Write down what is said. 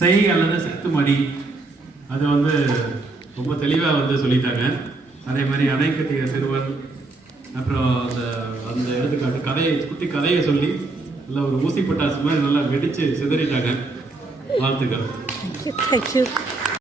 செய் அல்லது செத்துமடி அதை வந்து ரொம்ப தெளிவாக வந்து சொல்லிட்டாங்க. அதே மாதிரி அணை கட்டிய சிறுவன், அப்புறம் அந்த அந்த எடுத்துக்காட்டு கதையை, குட்டி கதையை சொல்லி நல்லா ஒரு ஊசி பட்டாசு மாதிரி நல்லா வெடிச்சு சிதறிட்டாங்க. வாழ்த்துக்கள்.